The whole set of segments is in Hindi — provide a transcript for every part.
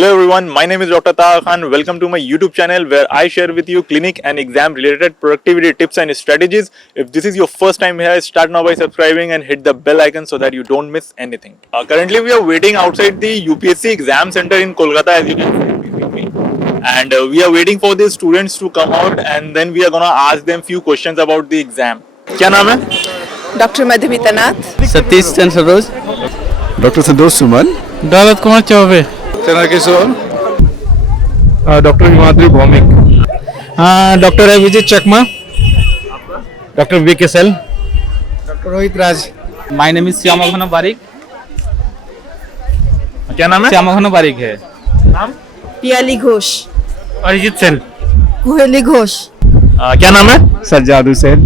Hello everyone, my name is Dr. Taha Khan. Welcome to my YouTube channel where I share with you clinic and exam related productivity tips and strategies. If this is your first time here, start now by subscribing and hit the bell icon so that you don't miss anything. Currently we are waiting outside the UPSC exam center in Kolkata, as you can see with me. And we are waiting for the students to come out and then we are gonna ask them few questions about the exam. क्या नाम है? Doctor Madhumita Nath, Satish Chandra Saroj, doctor Santosh Suman, Daulat Kumar Choubey, Chandra Kishore, doctor Himadri Bhowmik, doctor Abhijit Chakma, doctor V K Sel, doctor Rohit Raj. My name is Shyama Barik. क्या नाम है? श्यामा बारिक है। पियाली घोष, अरिजीत सेल, कुहेली घोष, क्या नाम है? सज्जाद हुसैन,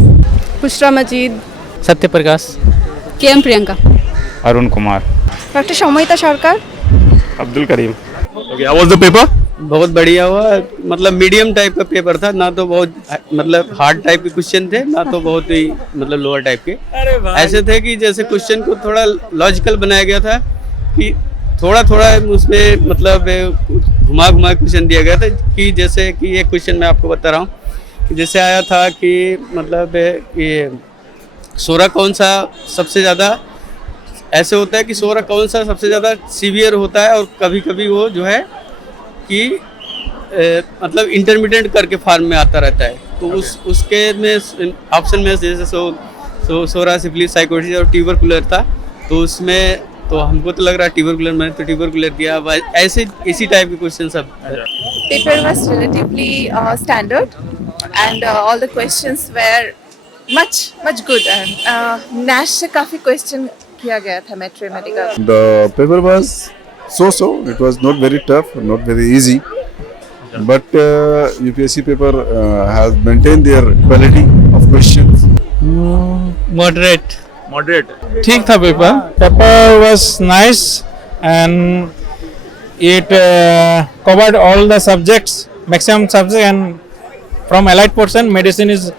पुष्रा मजीद, सत्य प्रकाश, के एम प्रियंका, अरुण कुमार, डॉक्टर सौमिता सरकार, Abdul Karim. Okay, how was the paper? बहुत बढ़िया हुआ। मतलब मीडियम टाइप का पेपर था, ना तो बहुत मतलब हार्ड टाइप के क्वेश्चन थे, ना तो बहुत ही मतलब लोअर टाइप के। ऐसे थे कि जैसे क्वेश्चन को थोड़ा लॉजिकल बनाया गया था कि थोड़ा थोड़ा उसमें मतलब घुमा घुमा क्वेश्चन दिया गया था कि जैसे कि एक क्वेश्चन मैं आपको बता रहा हूँ कि जैसे आया था कि मतलब ये सोरा कौन सा सबसे ज़्यादा ऐसे होता है कि सोरा कौन सा सबसे ज़्यादा सीवियर होता है, और कभी कभी वो जो है कि मतलब इंटरमीडिएट करके फार्म में आता रहता है। तो उसके में ऑप्शन में जैसे सोरा सिफिलिस साइकोसिस और ट्यूबरकुलर था, तो उसमें तो हमको तो लग रहा है ट्यूबरकुलर, मैंने तो ट्यूबरकुलर किया। ऐसे इसी टाइप के क्वेश्चन सब। Paper was relatively standard, and all the questions were much good. And NASH से काफी question किया गया था mathematical. The paper was so. It was not very tough, not very easy, but UPSC paper has maintained their quality of questions. Moderate Moderate. ठीक था paper. Paper was nice and it covered all the subjects, maximum subject, and from allied portion medicine is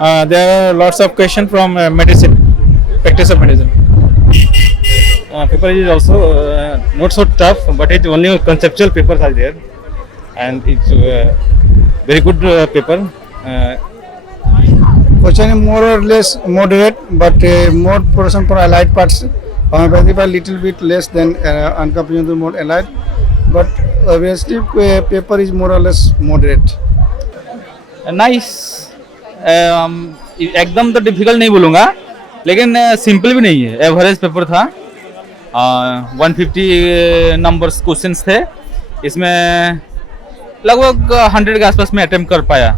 there are lots of question from medicine, practice of medicine. paper is also not so tough, but it only conceptual papers are there, and it's very good paper. Question is more or less moderate, but more portion for allied parts. Homeopathy a little bit less than uncomprehensible more allied, but obviously paper is more or less moderate. Nice. एकदम तो डिफिकल्ट नहीं बोलूँगा, लेकिन सिंपल भी नहीं है, एवरेज पेपर था। 150 नंबर्स क्वेश्चंस थे, इसमें लगभग 100 के आसपास में अटेम्प्ट कर पाया।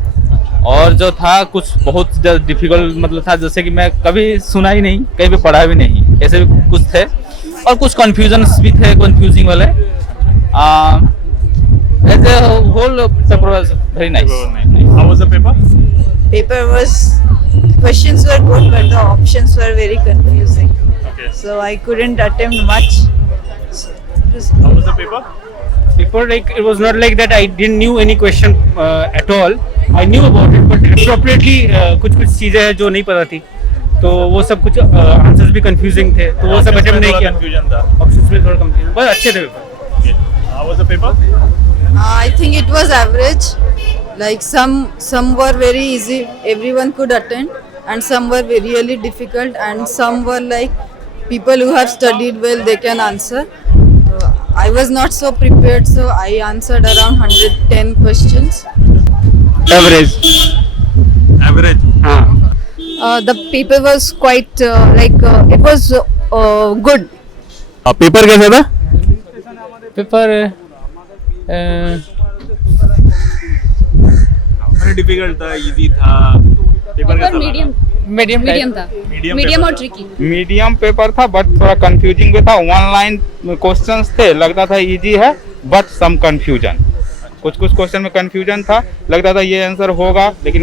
और जो था कुछ बहुत डिफिकल्ट मतलब था, जैसे कि मैं कभी सुना ही नहीं, कहीं पे पढ़ा भी नहीं, ऐसे भी कुछ थे, और कुछ कन्फ्यूजन्स भी थे, कंफ्यूजिंग वाले। As a whole paper was very nice. How was the paper? Paper was questions were good, but the options were very confusing. Okay. So I couldn't attempt much. How was the paper? Paper like it was not like that. I didn't knew any question at all. I knew about it, but appropriately कुछ चीजें हैं जो नहीं पता थी, तो वो सब कुछ आंसर्स भी कंफ्यूजिंग थे, तो वो सब अटेम्प्ट नहीं किया। Confusion था. ऑप्शंस में थोड़ा कंफ्यूजन, बस अच्छे थे paper. How was the paper? I think it was average. Like some were very easy, everyone could attend, and some were really difficult, and some were like people who have studied well, they can answer. I was not so prepared, so I answered around 110 questions. Average. Average. हाँ। The paper was quite it was good. Paper कैसा था? पेपर डिफिकल्ट था, इजी था? पेपर कैसा मीडियम था, मीडियम और ट्रिकी। मीडियम पेपर था, बट थोड़ा कंफ्यूजिंग भी था। 1 लाइन क्वेश्चंस थे, लगता था इजी है, बट सम कंफ्यूजन। कुछ क्वेश्चन में कंफ्यूजन था, लगता था ये आंसर होगा, लेकिन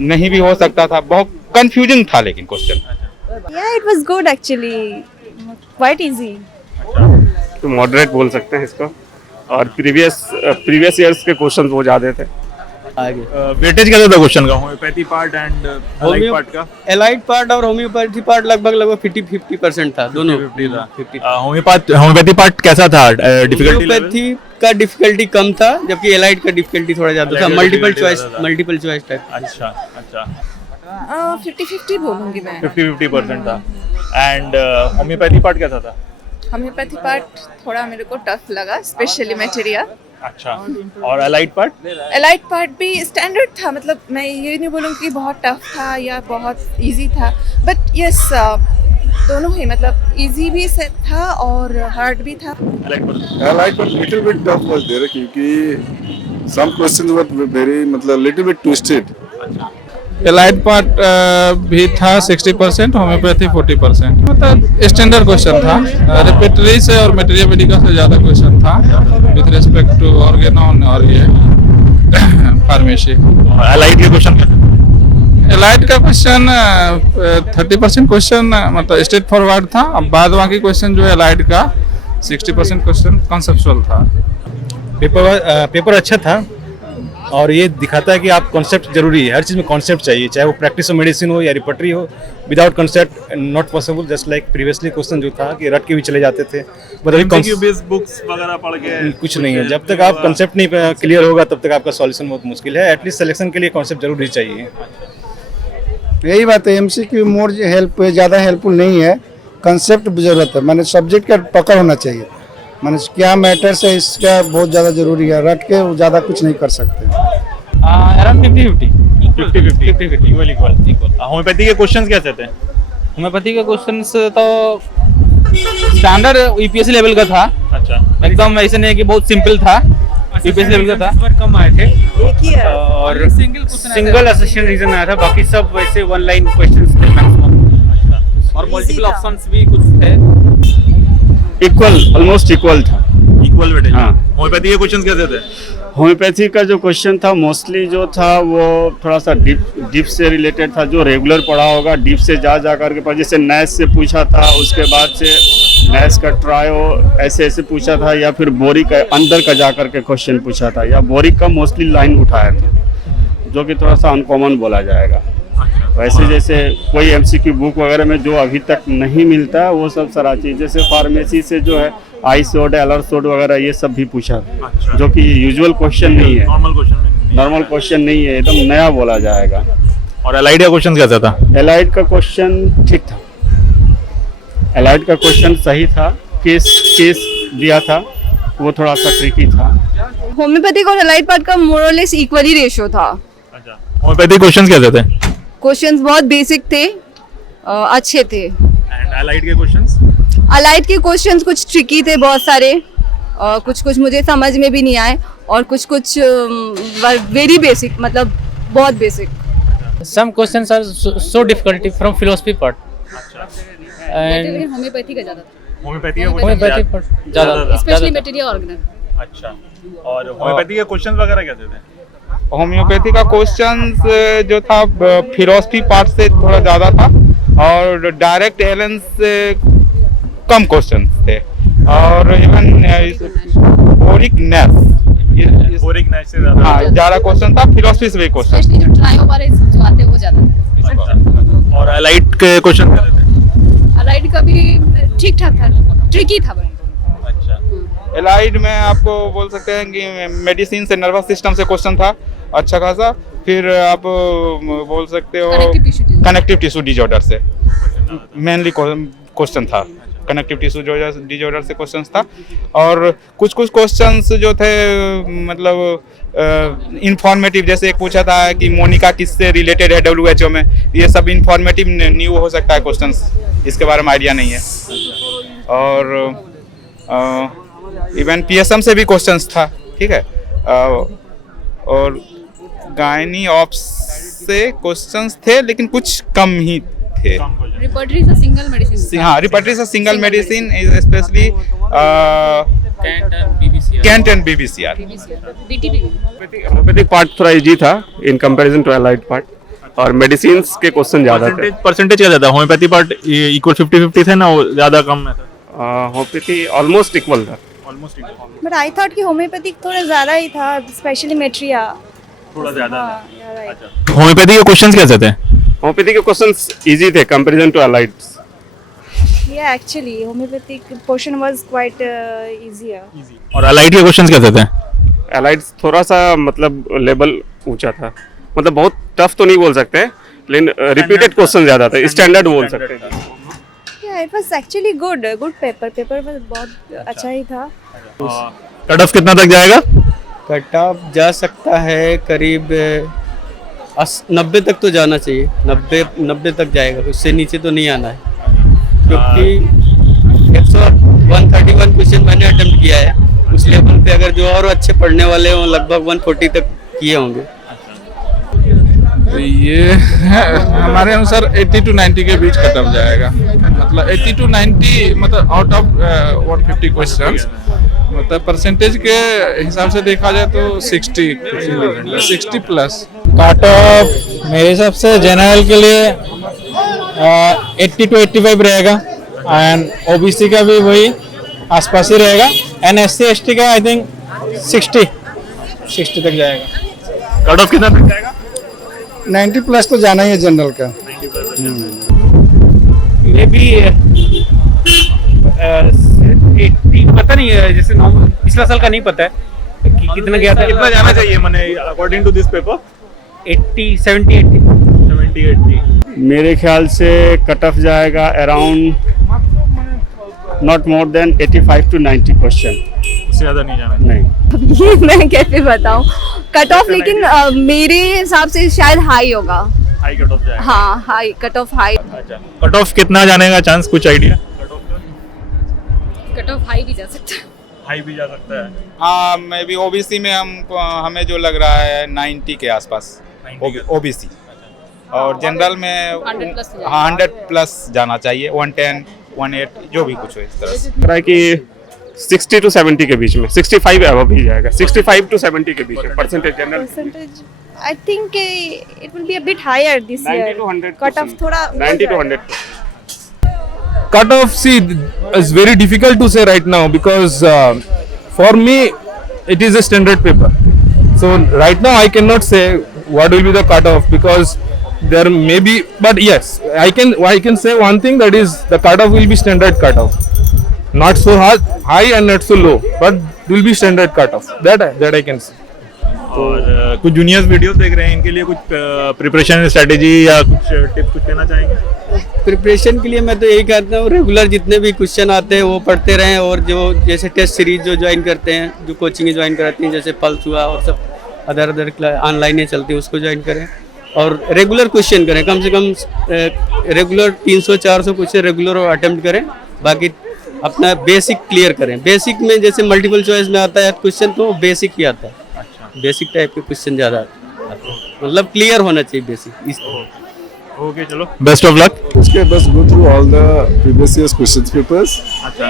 नहीं भी हो सकता था। बहुत कंफ्यूजिंग था लेकिन question. Yeah, it was good actually. Quite easy. तो मॉडरेट बोल सकते हैं इसको। और प्रीवियस ईयर्स के क्वेश्चंस बहुत ज़्यादा थे, आगे वेटेज क्या था क्वेश्चन का, homeopathy part and allied part का? एलाइड पार्ट और होम्योपैथी पार्ट लगभग 50-50% था, दोनों 50 था। 50। होम्योपैथी पार्ट कैसा था, डिफिकल्टी लेवल? होम्योपैथी का डिफिकल्टी कम था, जबकि एलाइड का डिफिकल्टी थोड़ा ज्यादा था। Allied का मल्टीपल difficulty चॉइस ज्यादा था। Multiple choice type. अच्छा अच्छा, 50-50 बोलूँगी मैं। 50-50% था। एंड होम्योपैथी पार्ट कैसा था? होम्योपैथी पार्ट थोड़ा मेरे को टफ लगा, स्पेशली मटेरिया। अच्छा, और अलाइड पार्ट? एलाइड पार्ट भी स्टैंडर्ड था, मतलब मैं ये नहीं बोलूँगी कि बहुत टफ था या बहुत इजी था, बट यस दोनों ही, मतलब इजी भी से था और हार्ड भी था। Allied part Allied but little bit tough was there क्योंकि some questions were very मतलब little bit twisted. Allied part भी था 60%, होम्योपैथी 40%। मतलब स्टैंडर्ड क्वेश्चन था, रिपीटरी से और मटेरियल मेडिका से ज़्यादा क्वेश्चन था विद रिस्पेक्ट टू ऑर्गेनॉन और ये फार्मेसी। अलाइड के क्वेश्चन कैसे? एलाइड का क्वेश्चन 30% क्वेश्चन मतलब स्ट्रेट फॉरवर्ड था, अब बाद बाकी क्वेश्चन जो है एलाइड का 60% क्वेश्चन कॉन्सेप्चुअल था। पेपर अच्छा था और ये दिखाता है कि आप कॉन्सेप्ट जरूरी है, हर चीज़ में कॉन्सेप्ट चाहिए, चाहे वो प्रैक्टिस ऑफ मेडिसिन हो या रिपर्टरी हो। Without concept not possible, just like previously question जो था कि रट के भी चले जाते थे, बट अभी बेस्ड बुक्स वगैरह पढ़ के कुछ नहीं है। जब तक आप कॉन्सेप्ट नहीं क्लियर होगा तब तक आपका सॉल्यूशन बहुत मुश्किल है। एटलीस्ट सिलेक्शन के लिए कॉन्सेप्ट जरूरी चाहिए। यही बात है, एमसीक्यू मोर हेल्प ज़्यादा हेल्पफुल नहीं है, कंसेप्ट जरूरत है, माने सब्जेक्ट का पकड़ होना चाहिए, माने क्या मैटर्स है इसका बहुत ज़्यादा जरूरी है, रट के ज़्यादा कुछ नहीं कर सकते। अराउंड 50-50। 50-50 इक्वल। होम्योपैथी के क्वेश्चंस कैसे थे? होम्योपैथी के क्वेश्चंस तो स्टैंडर्ड यूपीएससी लेवल का था, अच्छा, एकदम ऐसे नहीं है कि बहुत सिंपल था, यूपीएससी लेवल का था। कम आए थे एक ही है। और सिंगल असेशन रीजन आया था, बाकी सब वैसे वन लाइन क्वेश्चंस थे मैक्सिमम, और मल्टीपल था। ऑप्शंस भी कुछ थे। इक्वल, ऑलमोस्ट इक्वल था। Equal weightage. हाँ। होम्योपैथी के क्वेश्चंस कैसे थे? होम्योपैथी का जो क्वेश्चन था मोस्टली जो था वो थोड़ा सा डीप से रिलेटेड था, जो रेगुलर पढ़ा होगा डीप से जा करके पढ़ा, जैसे नैश से पूछा था, उसके बाद से नैश का ट्रायो ऐसे पूछा था, या फिर बोरिक अंदर का जा करके क्वेश्चन पूछा था, या बोरिक का मोस्टली लाइन उठाया था, जो कि थोड़ा सा अनकॉमन बोला जाएगा। वैसे जैसे कोई एमसीक्यू बुक वगैरह में जो अभी तक नहीं मिलता है वो सब सारा चीज़, जैसे फार्मेसी से जो है आई सोड एलर सोड वगैरह ये सब भी पूछा, अच्छा। जो कि यूजुअल क्वेश्चन नहीं है, नॉर्मल क्वेश्चन नहीं है। एकदम नया बोला जाएगा। और अलाइड का क्वेश्चन कैसा था? एलाइड का क्वेश्चन ठीक था, एलाइड का क्वेश्चन सही था, केस दिया था वो थोड़ा सा ट्रिकी था। होम्योपैथिक और एलाइड पार्ट का मोर और लेस इक्वली रेशियो था। अच्छा, होम्योपैथी क्वेश्चंस कैसे थे? क्वेश्चंस बहुत बेसिक थे, अच्छे थे। एंड अलाइड के क्वेश्चंस? अलाइड के क्वेश्चंस कुछ ट्रिकी थे बहुत सारे, कुछ कुछ मुझे समझ में भी नहीं आए, और कुछ कुछ वेरी बेसिक, मतलब बहुत basic. Some questions are so difficult from philosophy part. लेकिन होम्योपैथी का ज्यादा था, होम्योपैथी के Homeopathy क्वेश्चन part ज़्यादा स्पेशली मटेरियल ऑर्गेनल। अच्छा, और होम्योपैथी के क्वेश्चंस वगैरह कैसे थे? होम्योपैथी का क्वेश्चंस जो था फिलोसफी पार्ट से थोड़ा ज़्यादा था, और डायरेक्ट एलेंस से कम क्वेश्चंस थे, और even boric Nash boric Nash से ज्यादा? हाँ, ज़्यादा क्वेश्चन था, फिलोसफी से भी क्वेश्चन। स्पेशली जो ट्रायो वाले जो आते हैं वो ज्यादा। और अलाइड के क्वेश्चन कैसे थे? अलाइड का भी ठीक ठाक था, ट्रिकी था। एलाइड में आपको बोल सकते हैं कि मेडिसिन से नर्वस सिस्टम से क्वेश्चन था अच्छा खासा, फिर आप बोल सकते हो कनेक्टिव टिश्यू डिजॉर्डर से मेनली क्वेश्चन था, कनेक्टिव टिश्यू डिजॉर्डर से क्वेश्चन था, और कुछ कुछ क्वेश्चंस जो थे मतलब इंफॉर्मेटिव, जैसे एक पूछा था कि मोनिका किससे रिलेटेड है WHO में, ये सब इंफॉर्मेटिव न्यू हो सकता है क्वेश्चंस, इसके बारे में आइडिया नहीं है। और इवन PSM से भी क्वेश्चंस था, ठीक है, और गायनी ऑप्स से क्वेश्चंस थे लेकिन कुछ कम ही थे। रिपर्टरी से सिंगल मेडिसिन, हाँ, रिपर्टरी से single medicine specially Kent and BBCR। Homeopathic part थोड़ा इजी था in comparison to allied part, और मेडिसिन के क्वेश्चन ज़्यादा थे। परसेंटेज क्या था? होम्योपैथी पार्ट इक्वल 50-50 थे ना, वो ज्यादा कम में था? होम्योपैथी ऑलमोस्ट इक्वल था। Almost equal. But I thought कि होम्योपैथिक थोड़ा ज़्यादा ही था, स्पेशली मेट्रिया थोड़ा ज्यादा हाँ, you're right. होम्योपैथी के क्वेश्चंस कैसे थे? होम्योपैथी के क्वेश्चंस इजी थे comparison to allieds. Yeah, actually, homeopathic portion was quite easier. और अलाइड के क्वेश्चंस कैसे थे? अलाइड्स थोड़ा सा मतलब लेवल ऊंचा था, मतलब बहुत टफ तो नहीं बोल सकते, लेकिन रिपीटेड क्वेश्चन ज्यादा था, स्टैंडर्ड बोल सकते हैं. Yeah, it was actually good paper. Paper was बहुत अच्छा ही था. कट ऑफ कितना तक जाएगा? कट ऑफ जा सकता है करीब 90 तक तो जाना चाहिए. 90 तक जाएगा, उससे नीचे तो नहीं आना है, क्योंकि 131 क्वेश्चन मैंने अटेम्प्ट किया है. उस लेवल पे अगर जो और अच्छे पढ़ने वाले हों लगभग 140 तक किए होंगे. ये हमारे अनुसार 80 to 90 के बीच कट ऑफ जाएगा. मतलब 80 to 90 मतलब आउट ऑफ 150 क्वेश्चंस, मतलब परसेंटेज के हिसाब से देखा जाए तो 60 प्लस. कट ऑफ मेरे हिसाब से जनरल के लिए 80 to 85 रहेगा, एंड ओबीसी का भी वही आसपास ही रहेगा, एंड SC/ST का आई थिंक 60 तक जाएगा. कट ऑफ कितना तक जाएगा? 90 प्लस तो जाना ही है जनरल का. मे बी 80 पता नहीं है, जैसे पिछला साल का नहीं पता है कि कितना गया था. कितना जाना चाहिए माने अकॉर्डिंग टू दिस पेपर? 70 80. मेरे ख्याल से कट ऑफ जाएगा around not more than 85 to 90 question. उससे ज्यादा नहीं जाना. नहीं, ये मैं कैसे बताऊं कट ऑफ, लेकिन मेरे हिसाब से शायद हाई होगा. हाई कट ऑफ जाएगा. हाँ, हाई कट ऑफ हाई. अच्छा, कट ऑफ कितना जाने का चांस, कुछ आइडिया? कट ऑफ हाई भी जा सकता है. हाई भी जा सकता है. हाँ, मे बी ओबीसी में हमें जो लग रहा है 90 के आसपास ओबीसी, और जनरल में 100 प्लस जाना चाहिए. 110 108 जो भी कुछ हो इस तरह से. रहा है कि 60 to 70 के बीच में, 65 अबव ही जाएगा. 65 to 70 के बीच में percentage general. Percentage, I think it will be a bit higher this 90 year. to 100 Cut off थोड़ा 90 to 100. Cut off, see, is very difficult to say right now because for me it is a standard paper. So right now I cannot say what will be the cut off because there may be, but yes, I can say one thing, that is the cut off will be standard cut off. Not so high and not so low, but will be standard cut off. That I can say. और कुछ जूनियर्स वीडियोस देख रहे हैं, इनके लिए कुछ प्रिपरेशन स्ट्रेटेजी या कुछ टिप्स कुछ कहना चाहेंगे? प्रिपरेशन के लिए मैं तो यही कहता हूँ, रेगुलर जितने भी क्वेश्चन आते हैं वो पढ़ते रहें, और जो जैसे टेस्ट सीरीज जो ज्वाइन करते हैं, जो कोचिंग ज्वाइन कराती हैं, जैसे पल्स हुआ और सब अदर ऑनलाइन चलती है, उसको ज्वाइन करें और रेगुलर क्वेश्चन करें. कम से कम रेगुलर 300-400 क्वेश्चन रेगुलर अटेम्प्ट करें. बाकी अपना बेसिक क्लियर करें. बेसिक में जैसे मल्टीपल चॉइस में आता है क्वेश्चन, तो बेसिक ही आता है. बेसिक टाइप के क्वेश्चन ज़्यादा आते हैं, मतलब क्लियर होना चाहिए बेसिक. ओके, चलो बेस्ट ऑफ लक. उसके बस go through all the previous years questions papers. अच्छा,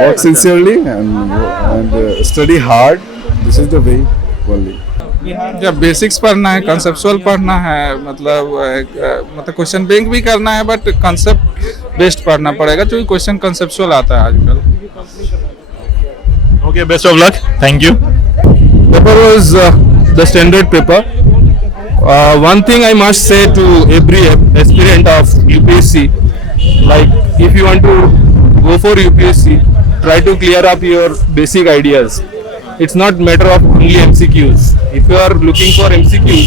Work sincerely and study hard. This is the way only. जब बेसिक्स पढ़ना है, कंसेप्चुअल पढ़ना है, मतलब क्वेश्चन बैंक भी करना है, बट कंसेप्ट बेस्ड पढ़ना पड़ेगा, क्योंकि क्वेश्चन कंसेप्चुअल आता है आजकल. Okay, best of luck. Thank you. Paper was the standard paper. One thing I must say to every aspirant of UPSC, like if you want to go for UPSC, try to clear up your basic ideas. It's not matter of only MCQs. If you are looking for MCQs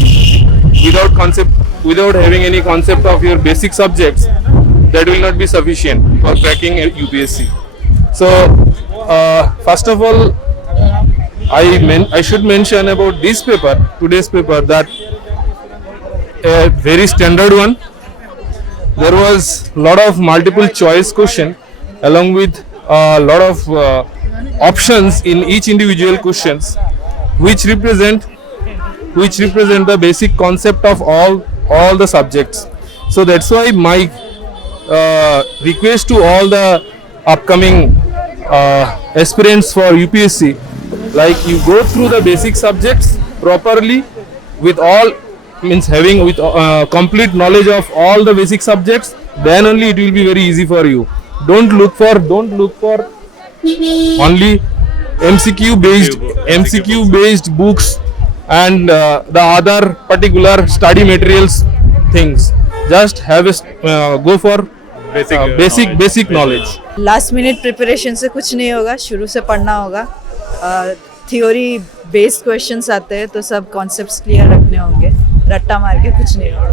without having any concept of your basic subjects, that will not be sufficient for cracking UPSC. So first of all, I should mention about this paper, today's paper, that a very standard one. There was lot of multiple choice question along with a lot of options in each individual questions, which represent the basic concept of all the subjects. So that's why my request to all the upcoming aspirants for UPSC, like you go through the basic subjects properly with all, means having with complete knowledge of all the basic subjects, then only it will be very easy for you. Don't look for only MCQ based books and the other particular study materials things. Just have go for basic knowledge. Last minute preparation से कुछ नहीं होगा, शुरू से पढ़ना होगा. थ्योरी बेस्ड क्वेश्चंस आते हैं तो सब कॉन्सेप्ट्स क्लियर रखने होंगे, रट्टा मार के कुछ नहीं होगा.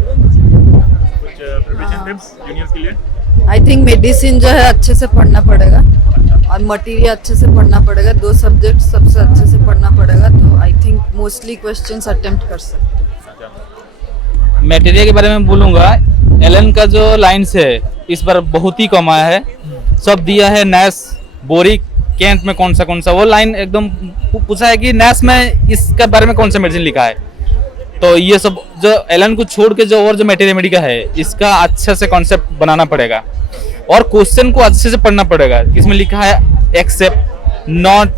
कुछ प्रिपरेशन टिप्स जूनियर्स के लिए? आई थिंक मेडिसिन जो है अच्छे से पढ़ना पड़ेगा और मटेरियल अच्छे से पढ़ना पड़ेगा. 2 सब्जेक्ट सबसे अच्छे से पढ़ना पड़ेगा तो I think mostly questions attempt कर सकते हैं. मटेरियल के बारे में बोलूँगा, एलन का जो लाइन्स है इस बार बहुत ही कम आया है. सब दिया है नैश, बोरिक, कैंट में कौन सा वो लाइन एकदम पूछा है कि नैश में इसके बारे में कौन सा मेडिसिन लिखा है. तो ये सब जो एलन को छोड़ के जो और जो मटेरियल का है इसका अच्छे से कॉन्सेप्ट बनाना पड़ेगा और क्वेश्चन को अच्छे से पढ़ना पड़ेगा. इसमें लिखा है एक्सेप्ट, नॉट,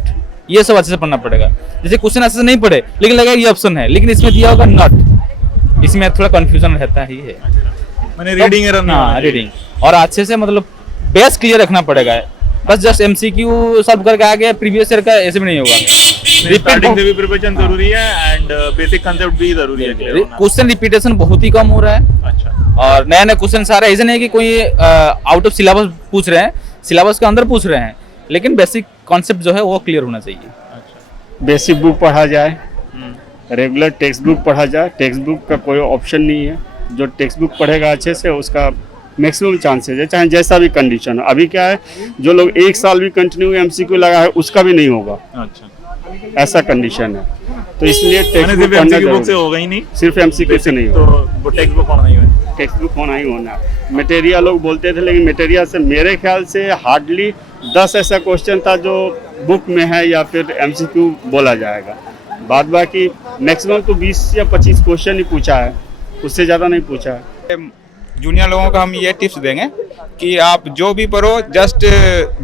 ये सब अच्छे से पढ़ना पड़ेगा. जैसे क्वेश्चन अच्छे से नहीं पढ़े लेकिन लगा ये ऑप्शन है लेकिन इसमें दिया होगा नॉट, इसमें थोड़ा कंफ्यूजन रहता ही है. मैंने रीडिंग एरर ना, रीडिंग और अच्छे से मतलब बेस क्लियर रखना पड़ेगा. बस जस्ट एमसीक्यू सॉल्व करके आ गया प्रीवियस ईयर का, ऐसे भी नहीं होगा. स्टार्टिंग से भी प्रिपरेशन जरूरी है एंड बेसिक कांसेप्ट भी जरूरी है. क्वेश्चन रिपीटेशन बहुत ही कम हो रहा है. अच्छा. और नया नया क्वेश्चन आ रहा है. ऐसा नहीं है कि कोई आउट ऑफ सिलेबस पूछ रहे हैं, सिलेबस के अंदर पूछ रहे हैं, लेकिन बेसिक कॉन्सेप्ट जो है वो क्लियर होना चाहिए. बेसिक बुक पढ़ा जाए, रेगुलर टेक्स्ट बुक पढ़ा जाए. टेक्स्ट बुक का कोई ऑप्शन नहीं है. जो टेक्स्ट बुक पढ़ेगा अच्छे से उसका मैक्सिमम चांसेस है, चाहे जैसा भी कंडीशन हो. अभी क्या है, जो लोग 1 साल भी कंटिन्यू एमसीक्यू लगा है उसका भी नहीं होगा. अच्छा. ऐसा कंडीशन है. तो इसलिए टेक्स्ट बुक पढ़ना बुक से होगा ही नहीं, सिर्फ एमसीक्यू से नहीं तो वो टेक्स्ट बुक होना ही है. टेक्स्ट बुक होना ही होना. मटेरियल लोग बोलते थे लेकिन मटेरियल से मेरे ख्याल से हार्डली 10 ऐसा क्वेश्चन था जो बुक में है या फिर एमसीक्यू बोला जाएगा. बाद बाकी मैक्सिमम तो 20 या 25 क्वेश्चन ही पूछा है, उससे ज़्यादा नहीं पूछा है. जूनियर लोगों का हम ये टिप्स देंगे कि आप जो भी पढ़ो जस्ट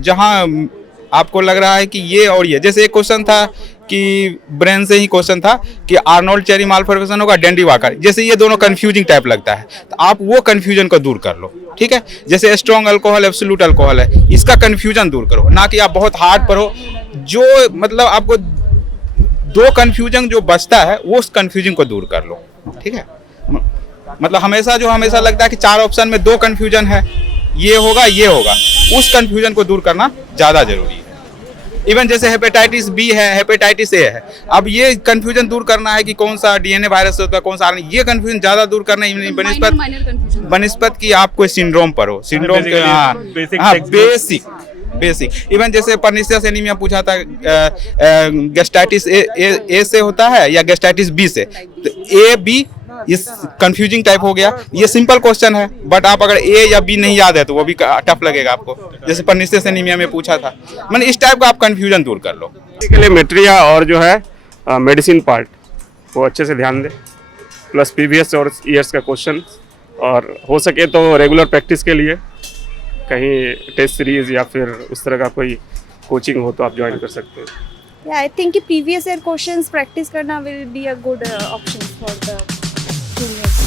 जहाँ आपको लग रहा है कि ये और ये, जैसे एक क्वेश्चन था कि ब्रेन से ही क्वेश्चन था कि आर्नोल्ड चेरी मालफॉर्मेशन होगा डेंडी वाकर, जैसे ये दोनों कंफ्यूजिंग टाइप लगता है तो आप वो कंफ्यूजन को दूर कर लो. ठीक है, जैसे स्ट्रॉन्ग अल्कोहल एब्सोल्यूट अल्कोहल है, इसका कंफ्यूजन दूर करो, ना कि आप बहुत हार्ड पढ़ो. जो मतलब आपको 2 कंफ्यूजन जो बचता है वो उस कंफ्यूजन को दूर कर लो. ठीक है, मतलब हमेशा लगता है कि 4 ऑप्शन में 2 कंफ्यूजन है, ये होगा ये होगा, उस कंफ्यूजन को दूर करना ज़्यादा जरूरी है. इवन जैसे हेपेटाइटिस बी है, हेपेटाइटिस ए है, अब ये कंफ्यूजन दूर करना है कि कौन सा डीएनए वायरस होता है, कौन सा RNA, ये कंफ्यूजन ज़्यादा दूर करना है बनस्पत की आप कोई सिंड्रोम पर हो, सिंड्रोम के बेसिक. इवन जैसे पर्निशियस एनीमिया पूछा था, गैस्ट्राइटिस ए से होता है या गैस्ट्राइटिस बी से, तो ए बी इस कंफ्यूजिंग टाइप हो गया. ये सिंपल क्वेश्चन है बट आप अगर ए या बी नहीं याद है तो वो भी टफ लगेगा आपको, जैसे पर्निशियस एनीमिया में पूछा था. मतलब इस टाइप का आप कंफ्यूजन दूर कर लो. इसके लिए मटेरियल और जो है मेडिसिन पार्ट वो अच्छे से ध्यान दें, प्लस प्रीवियस और ईयर्स का क्वेश्चन, और हो सके तो रेगुलर प्रैक्टिस के लिए कहीं टेस्ट सीरीज या फिर उस तरह का कोई कोचिंग हो तो आप ज्वाइन कर सकते हो. Yeah, I think कि previous year questions practice करना will be a good option for the juniors.